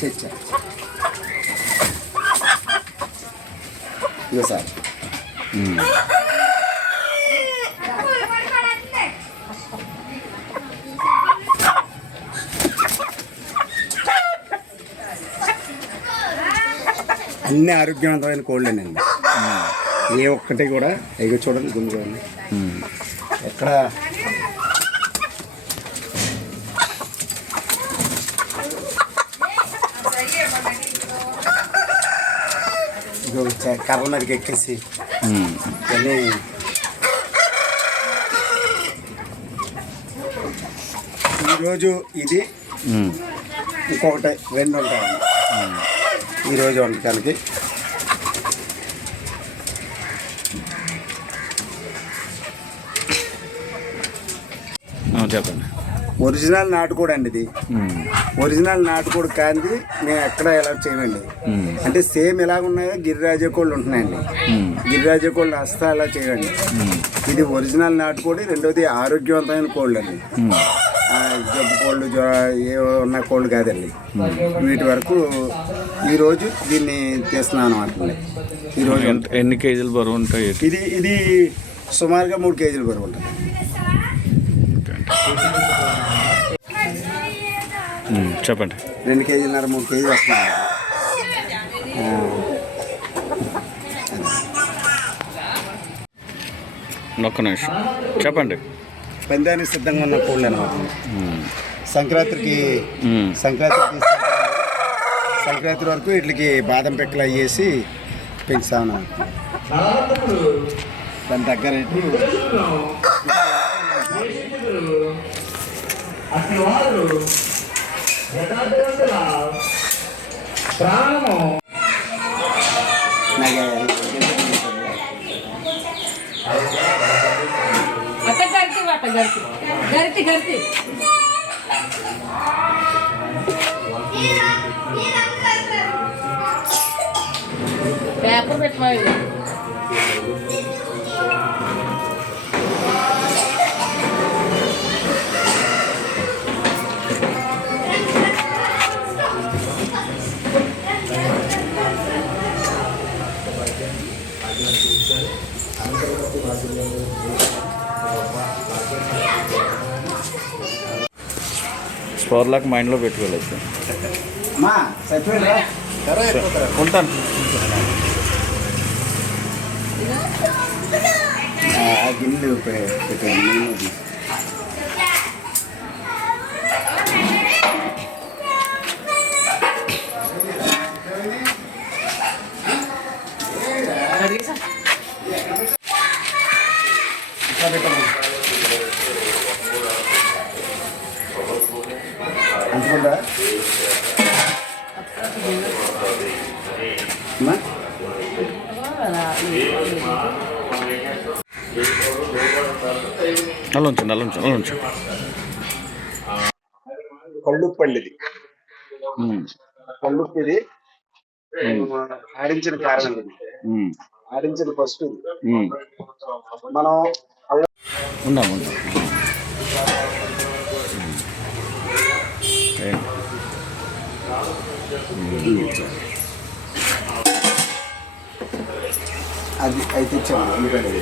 చచ్చా ఇదో సార్ అన్ని ఆరోగ్యవంతమైన కోళ్ళేనండి ఏ ఒక్కటి కూడా ఇక చూడండి గుండు చూడండి ఎక్కడ కర్ర మీదకి ఎక్కేసి. ఇవన్నీ ఈరోజు ఇది ఇంకొకటి రెండు ఉంటాయండి. ఈరోజు వంటకానికి చెప్పండి. ఒరిజినల్ నాటుకోడి అండి ఇది. ఒరిజినల్ నాటుకోడి కాంది మేము ఎక్కడ ఎలా చేయమండి అంటే సేమ్ ఎలాగ ఉన్నాయో గిరిరాజ కోళ్ళు ఉంటున్నాయండి. గిరిరాజ కోళ్ళు అస్తా అలా చేయండి ఇది ఒరిజినల్ నాటుకోడి రెండోది ఆరోగ్యవంతమైన కోళ్ళు అండి జబ్బు కోళ్ళు జ్వర- ఏ ఉన్న కోళ్ళు కాదండి. వీటి వరకు ఈరోజు దీన్ని తీస్తున్నాను అనమాట ఈరోజు ఎన్ని కేజీలు బరువు ఉంటాయి? ఇది ఇది సుమారుగా మూడు కేజీలు బరువు ఉంటుంది. చెప్పండి. రెండు కేజీలన్నర మూడు కేజీలు వస్తున్నాయి. ఒక్క నిమిషం. చెప్పండి. పందానికి సిద్ధంగా ఉన్న కోళ్ళు అనమాట సంక్రాంతికి సంక్రాంతికి. సంక్రాంతి వరకు వీటికి బాదం పెక్కలు అయ్యేసి పెంచుతాను దాని దగ్గర శ్రేషితులు అసలు వారు యథార్థవంతుల ప్రాణము. అక్క గరితి వాట గరితి పేపర్ పెట్టమా అమ్మా సత్యవేరా సరే అయిపోతారా ఉంటాను ఆ గిన్నెలు పె- పెట్టండి అలా ఉంచండి కళ్ళుప్పండిది ఉమ్, కళ్ళుప్పు ఇది ఆడించిన కారణం ఆడించిన ఉమ్. మనం ఉందాం ఉందాం. అది అయితే చెప్పండి ఎందుకంటే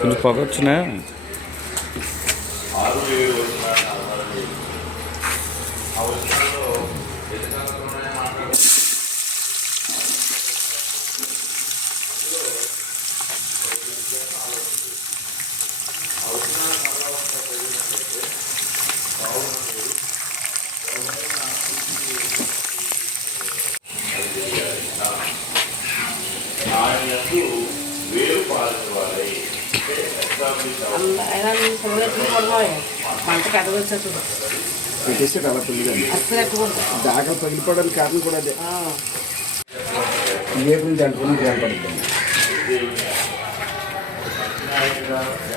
కొంచెం పొగ వచ్చినా? పెట్టేస్తే అలా పుల్లిగా దాకా పగిలిపోవడానికి కారణం కూడా అదే ఏపుని దాంట్లో కనపడుతుంది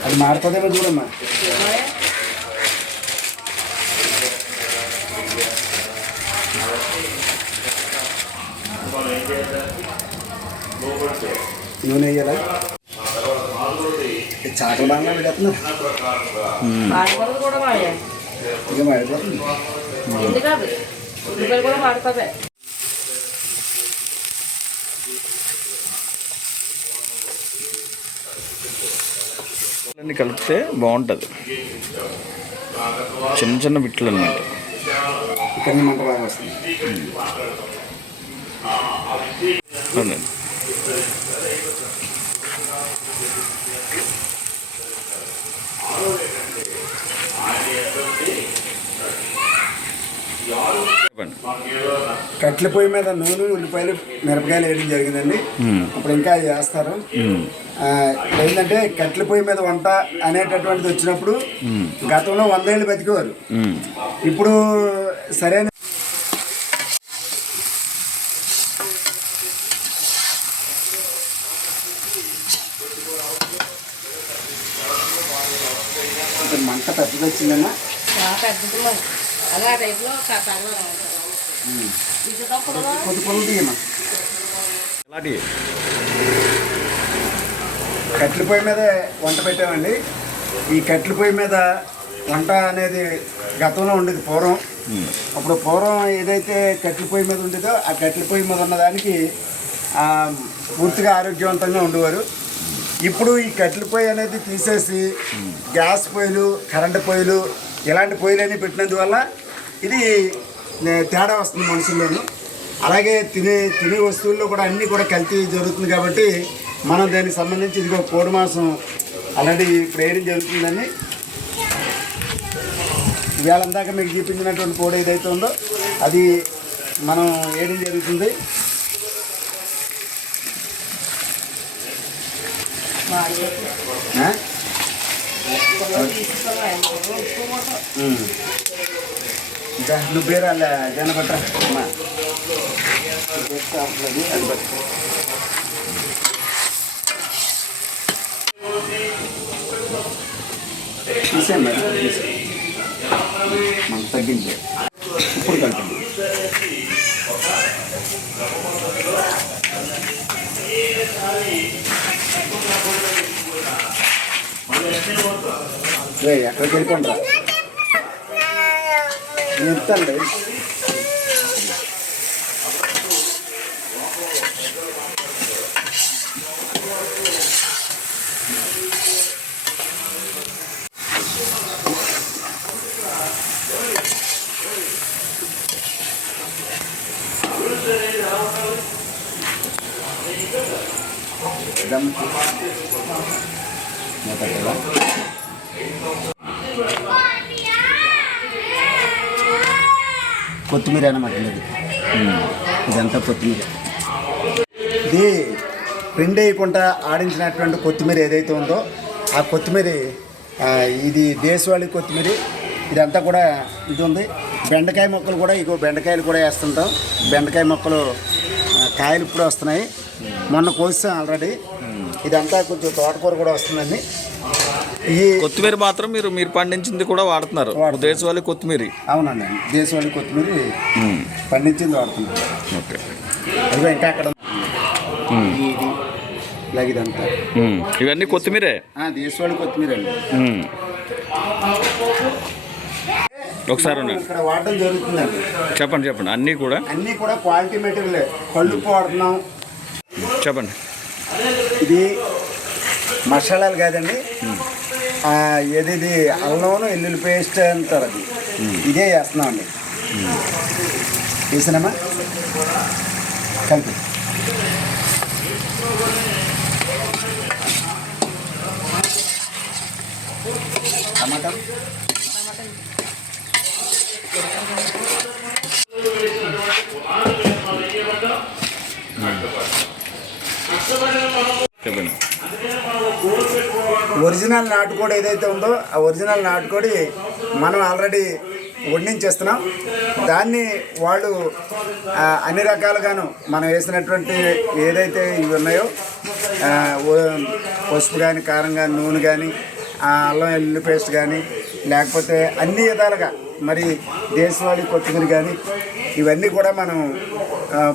అది మారుతుందేమో చూడమ్మా. నూనె వేయాలా ఆకలి బాగా పెడుతున్నారు ఇక మాడిపోతుంది కూడా అన్ని కలిపితే బాగుంటుంది. చిన్న చిన్న బిట్లు అన్నమాట. ఇక్కడ మంట బాగా వస్తుంది. అవునండి. కట్టెల పొయ్యి మీద నూనె ఉల్లిపాయలు మిరపకాయలు వేయడం జరిగిందండి. అప్పుడు ఇంకా ఆ, ఏంటంటే కట్టెల పొయ్యి మీద వంట అనేటటువంటిది వచ్చినప్పుడు గతంలో వందేళ్ళు బతికేవారు. ఇప్పుడు సరైన అలా టైప్లో ఎలాంటి? కట్టెల పొయ్యి మీద వంట పెట్టామండి. ఈ కట్టెల పొయ్యి మీద వంట అనేది గతంలో ఉండేది పూర్వం. అప్పుడు పూర్వం ఏదైతే కట్టెల పొయ్యి మీద ఉండేదో ఆ కట్టెల పొయ్యి మీద ఉన్నదానికి ఆ, పూర్తిగా ఆరోగ్యవంతంగా ఉండేవారు. ఇప్పుడు ఈ కట్టెల పొయ్యి అనేది తీసేసి గ్యాస్ పొయ్యిలు కరెంటు పొయ్యిలు ఇలాంటి పొయ్యిలన్నీ పెట్టినందువల్ల ఇది తేడా వస్తుంది మనుషుల్లోనూ అలాగే తినే తినే వస్తువుల్లో కూడా అన్నీ కూడా కల్తీ జరుగుతుంది కాబట్టి మనం దానికి సంబంధించి ఇదిగో కోడి మాంసం ఆల్రెడీ ఇప్పుడు వేయడం జరుగుతుందని ఇవాళ అందాక మీకు చూపించినటువంటి కోడి ఏదైతే ఉందో అది మనం వేయడం జరుగుతుంది Yeah. ఉమ్. ఇంకా నువ్వు పేరు అలా జనపట్ట అమ్మా నువ్వు పెట్టుకో అవసరం లేదు, అది పట్టు. తీసేయండి మేడం తీసేయండి మనం తగ్గింది ఇప్పుడు కలిపండి రే ఎక్కడికి వెళ్ళిపోండి. నేను ఇస్తానులే కొత్తిమీర అనమాట ఇది. ఇదంతా కొత్తిమీర. ఇది పిండి వేయకుండా ఆడించినటువంటి కొత్తిమీర ఏదైతే ఉందో ఆ కొత్తిమీర ఇది దేశవాళీ కొత్తిమీర. ఇదంతా కూడా ఇది ఉంది. బెండకాయ మొక్కలు కూడా ఇగో బెండకాయలు కూడా వేస్తుంటాం. బెండకాయ మొక్కలు కాయలు ఇప్పుడు వస్తున్నాయి. మొన్న కోసాం ఆల్రెడీ ఇదంతా కొంచెం తోటకూర కూడా వస్తుందండి. ఈ కొత్తిమీర మాత్రం మీరు మీరు పండించింది కూడా వాడుతున్నారు. వాడుతున్నాం. దేశవాళీ కొత్తిమీర. అవునండి. దేశవాళీ కొత్తిమీర. పండించింది వాడుతున్నాం ఓకే. అదిగో ఇంకా అక్కడ ఉంది. ఇది ఇలాగ ఇదంతా. ఇవన్నీ కొత్తిమీరే? దేశవాళీ కొత్తిమీర అండి. ఒకసారి ఇక్కడ వాడడం జరుగుతుందండి. చెప్పండి చెప్పండి. అన్నీ కూడా? అన్నీ కూడా క్వాలిటీ మెటీరియల్. కళ్ళుప్పు వాడుతున్నాం. చెప్పండి. ఇది మసాలాలు కాదండి. ఏది ఇది? అల్లంను ఎల్లుల్లి పేస్ట్ అంటారు అది. ఇదే వేస్తున్నాం అండి. వేసినామా కలిపి టమాటా చెప్పండి ఒరిజినల్ నాటుకోడి ఏదైతే ఉందో ఆ ఒరిజినల్ నాటుకోడి మనం ఆల్రెడీ వండించేస్తున్నాం. దాన్ని వాళ్ళు అన్ని రకాలుగాను మనం వేసినటువంటి ఏదైతే ఇవి ఉన్నాయో పసుపు కానీ కారం కానీ నూనె కానీ ఆ, అల్లం ఎల్లు పేస్ట్ కానీ లేకపోతే అన్ని విధాలుగా మరి దేశవాళీ కొత్తిమీర కానీ ఇవన్నీ కూడా మనం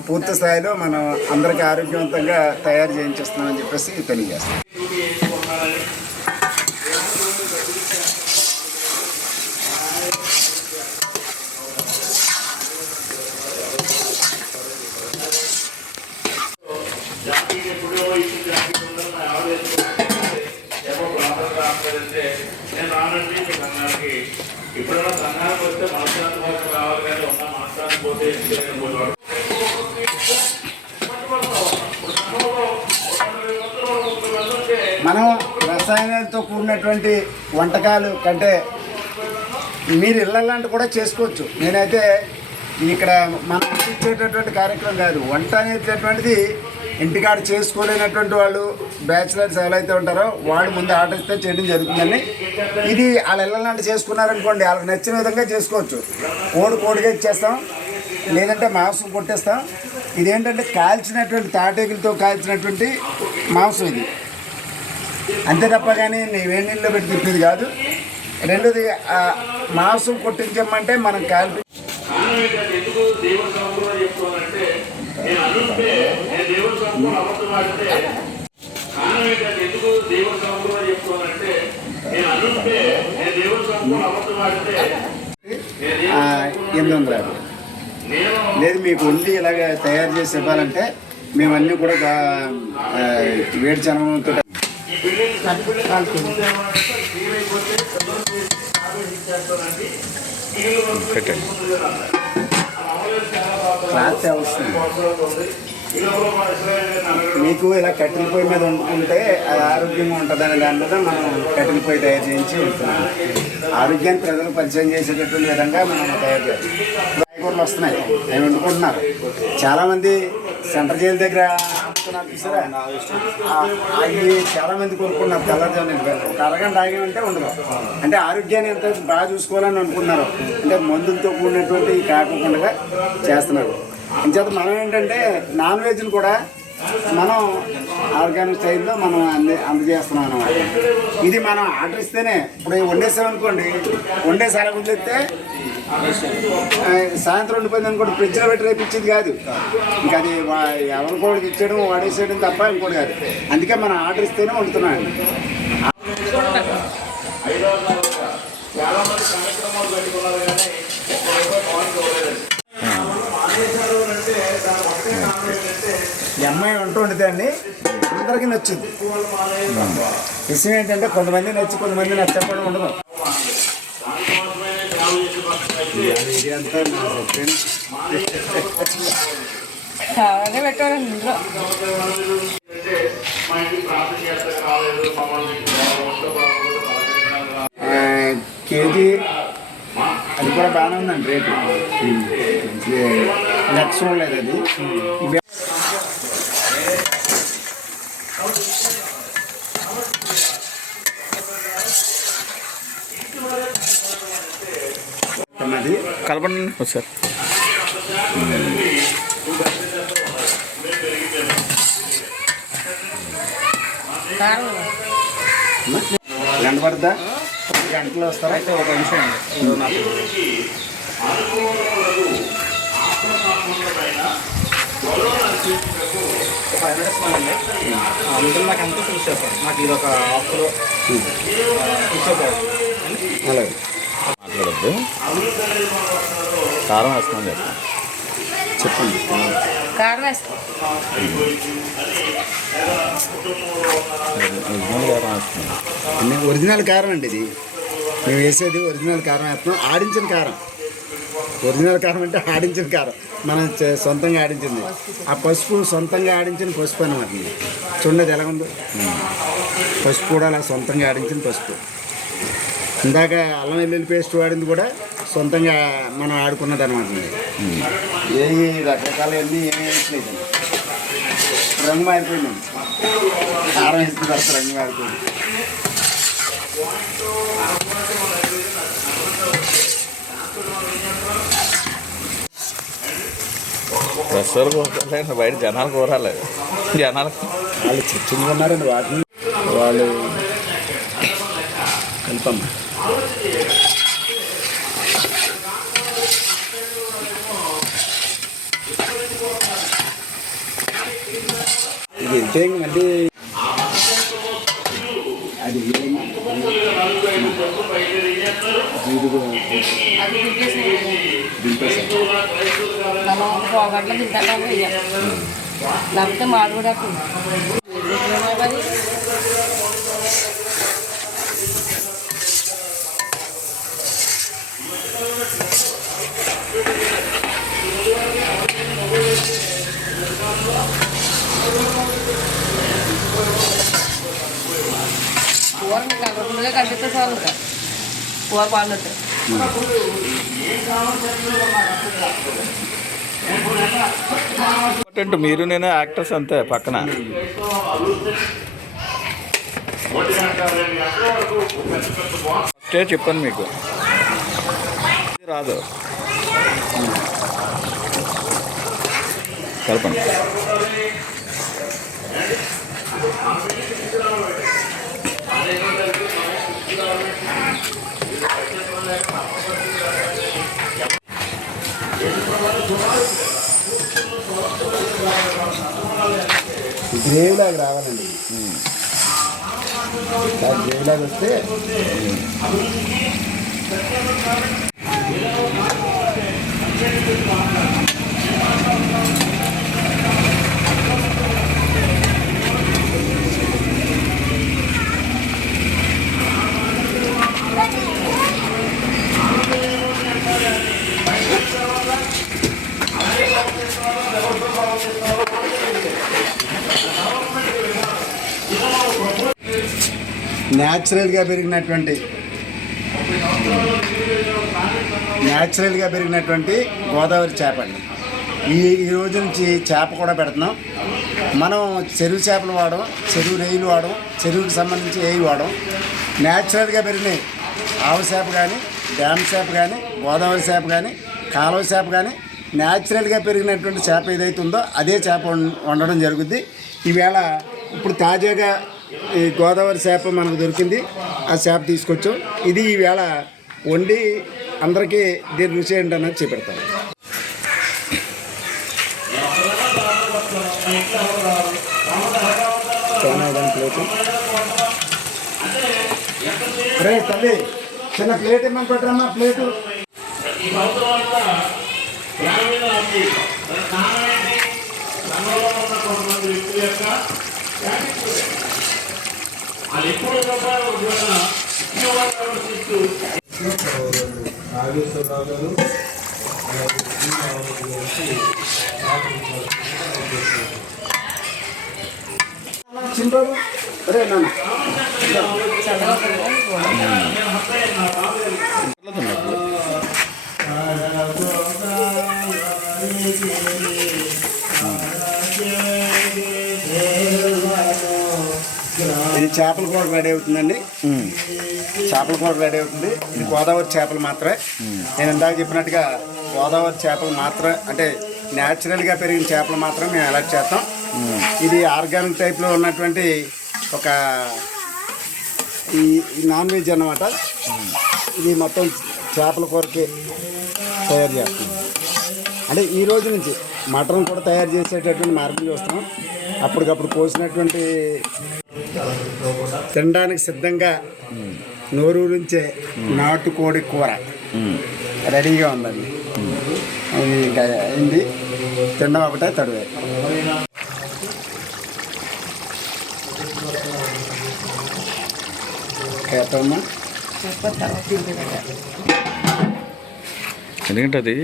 పూర్తి స్థాయిలో మనం అందరికీ ఆరోగ్యవంతంగా తయారు చేయించేస్తున్నామని చెప్పేసి తెలియజేస్తాం వంటకాలు కంటే మీరు ఇళ్ళలాంటి కూడా చేసుకోవచ్చు. నేనైతే ఇక్కడ మనం ఇచ్చేటటువంటి కార్యక్రమం కాదు. వంట అనేటటువంటిది ఇంటికాడ చేసుకోలేనటువంటి వాళ్ళు బ్యాచిలర్స్ ఎవరైతే ఉంటారో వాళ్ళు ముందు ఆర్డర్ ఇస్తే చేయడం జరుగుతుందని ఇది వాళ్ళ ఇళ్ళలాంటి చేసుకున్నారనుకోండి వాళ్ళకి నచ్చిన విధంగా చేసుకోవచ్చు. కోడి కోడిగా ఇచ్చేస్తాం లేదంటే మాంసం కొట్టేస్తాం. ఇదేంటంటే కాల్చినటువంటి తాటేకులతో కాల్చినటువంటి మాంసం ఇది. అంతే తప్ప కానీ నీ వేడి నీళ్ళలో పెట్టి తిప్పేది కాదు. రెండోది మాంసం కొట్టించమంటే మనం కాల్పి ఎనిమిది వందల లేదు మీకు ఉండి ఇలాగ తయారు చేసి ఇవ్వాలంటే మేమన్నీ కూడా వేడి చనంతో పెట్టండి. క్లాత్ వస్తుంది మీకు ఇలా కట్టెల పొయ్యి మీద వండుకుంటే అది ఆరోగ్యంగా ఉంటుందనే దాని మీద మనం కట్టెల పొయ్యి తయారు చేయించి ఉంటున్నాం ఆరోగ్యాన్ని ప్రజలకు పరిచయం చేసేటటువంటి విధంగా మనం తయారు చేయాలి. కాయగూరలు వస్తున్నాయి. అవి వండుకుంటున్నారు. చాలామంది సెంటర్ జైలు దగ్గర నాకు చూసారా? అవి చాలా మంది కొనుక్కున్నారు తెల్లజామున ఒక అరగంట ఆగామంటే ఉండదు. అంటే ఆరోగ్యాన్ని ఎంత బాగా చూసుకోవాలని అనుకున్నారు అంటే మందులతో కూడినటువంటి కాకుండా చేస్తున్నారు. ఇంచేత మనం ఏంటంటే నాన్ వెజ్ని కూడా మనం ఆర్గానిక్ స్టైల్లో మనం అంది అందజేస్తున్నాం అనమాట ఇది మనం ఆర్డర్ ఇస్తేనే ఇప్పుడు వండేసాం అనుకోండి వండేసి అలా వదిలేస్తే సాయంత్రం ఉండిపోయింది అనుకోండి ఫ్రిడ్జ్లో పెట్టి రేపు కాదు. ఇంకా అది ఎవరి కూడా ఇచ్చేయడం వాడేసేయడం తప్ప ఇంకోటి కాదు. అందుకే మనం ఆర్డర్ ఇస్తేనే వండుతున్నాం అండి చాలా మంది కార్యక్రమాలు పెట్టుకున్నారు కానీ ఒక్క రూపాయి పాయింట్ ఇవ్వలేదండి అంటే దాని ఒకటే కారణం ఏంటంటే ఈ అమ్మాయి వంట వండితే అండి అందరికీ నచ్చింది. విషయం ఏంటంటే కొంతమంది నచ్చి కొంతమంది నచ్చకపోవడం ఉండదు. కేజీ అది కూడా బాగానే ఉందండి రేటు. లక్ష లేదు అది. ఇవి అది కలపండి ఒకసారి కారం గంట పడుతుందా గంటలో వస్తారా? అయితే ఒక నిమిషం ఫైవ్ మినిట్స్ అండి అందులో నాకు అంతా చూసేస్తాను నాకు ఇది ఒక హాఫ్ ఇచ్చేసారు అలాగే. మాట్లాడద్దు. కారం వేస్తున్నాం కదా చెప్పండి కారం వేస్తాం. నిజమైన కారం ఒరిజినల్ కారం అండి ఇది. మేము వేసేది ఒరిజినల్ కారం వేస్తున్నాం. ఆడించిన కారం. ఒరిజినల్ కారం అంటే ఆడించిన కారం. మనం సొంతంగా ఆడించింది. ఆ పసుపు సొంతంగా ఆడించిన పసుపు అనమాట ఇది. చూడండి ఎలా ఉందో పసుపు కూడా అలా సొంతంగా ఆడించిన పసుపు. ఇందాక అల్లం వెల్లుల్లి పేస్ట్ వాడింది కూడా సొంతంగా మనం ఆడుకున్నది అనమాట ఏ రకరకాల అన్నీ ఏమి వేయట్లేదు రంగు మారిపోయిందండి కారం వేసిన తర్వాత రంగు మారిపోయింది. ప్రస్తుతాలు కోరాలి బయట జనాలు కోరాలి. జనాలకు వాళ్ళు చర్చించుకున్నారండి వాటిని వాళ్ళు కల్పమ్మ ఎంత మళ్ళీ అది మనం పోగట్లో వేయాలి లేకపోతే మాడు కూడా చాలు కూర ఇంపార్టెంట్ మీరు నేను యాక్టర్స్ అంతే పక్కన. ఫస్టే చెప్పాను మీకు. రాదు. కలపండి. గ్రేవీ లాగా రావాలండి. గ్రేవీ లాగా వస్తే న్యాచురల్గా పెరిగినటువంటి న్యాచురల్గా పెరిగినటువంటి గోదావరి చేప అండి. ఈ ఈ రోజు నుంచి చేప కూడా పెడుతున్నాం. మనం చెరువు చేపలు వాడడం చెరువు నెయ్యిలు వాడడం చెరువుకి సంబంధించి ఏవి వాడడం న్యాచురల్గా పెరిగినాయి. ఆవు చేప కానీ డ్యామ్ చేప కానీ గోదావరి చేప కానీ కాలువ చేప కానీ న్యాచురల్గా పెరిగినటువంటి చేప ఏదైతే ఉందో అదే చేప వండడం జరుగుద్ది. ఈవేళ ఇప్పుడు తాజాగా ఈ గోదావరి చేప మనకు దొరికింది. ఆ చేప తీసుకొచ్చాం. ఇది ఈవేళ వండి అందరికీ దీని రుచి ఏంటన్నది చూపెడతాను. రే తల్లి చిన్న ప్లేట్ ఏమని పెట్టరమ్మా ప్లేటు? గ్రామీణ అభివృద్ధి కారణం ఏంటి రంగంలో ఉన్న కొంతమంది వ్యక్తుల యొక్క యాటిట్యూడ్. వాళ్ళు ఎప్పుడు కూడా ఉద్యోగ ఉద్యోగాలు ప్రవర్తిస్తూ నాగేశ్వరరావు గారు చింటారు రే నాన్న ఇది చేపల కూర రెడీ అవుతుందండి. చేపల కూర రెడీ అవుతుంది. ఇది గోదావరి చేపలు మాత్రమే. నేను ఇందాక చెప్పినట్టుగా గోదావరి చేపలు మాత్రమే అంటే న్యాచురల్గా పెరిగిన చేపలు మాత్రమే మేము అలర్ట్ చేస్తాం. ఇది ఆర్గానిక్ టైప్లో ఉన్నటువంటి ఒక ఈ నాన్ వెజ్ అన్నమాట. ఇది మొత్తం చేపల కూరకి తయారు చేస్తాం. అంటే ఈ రోజు నుంచి మటన్ కూడా తయారు చేసేటటువంటి మార్గం చూస్తాం. అప్పటికప్పుడు కోసినటువంటి తినడానికి సిద్ధంగా నోరూరించే నాటుకోడి కూర. రెడీగా ఉందండి. ఇంకా అయింది తినడం ఒకటే తడువే. ఎందుకంటే అది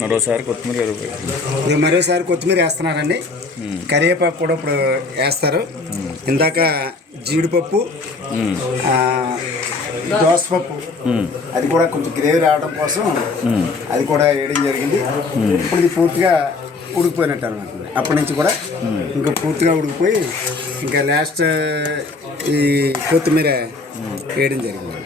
మరోసారి కొత్తిమీర మరోసారి కొత్తిమీర వేస్తున్నారండి. కరివేపాకు కూడా ఇప్పుడు వేస్తారు. ఇందాక జీడిపప్పు దోసపప్పు అది కూడా కొంచెం గ్రేవీ రావడం కోసం అది కూడా వేయడం జరిగింది. ఇప్పుడు ఇది పూర్తిగా ఉడికిపోయినట్టు అనమాట అప్పటి నుంచి కూడా ఇంకా పూర్తిగా ఉడికిపోయి ఇంకా లాస్ట్ ఈ కొత్తిమీర వేయడం జరిగింది.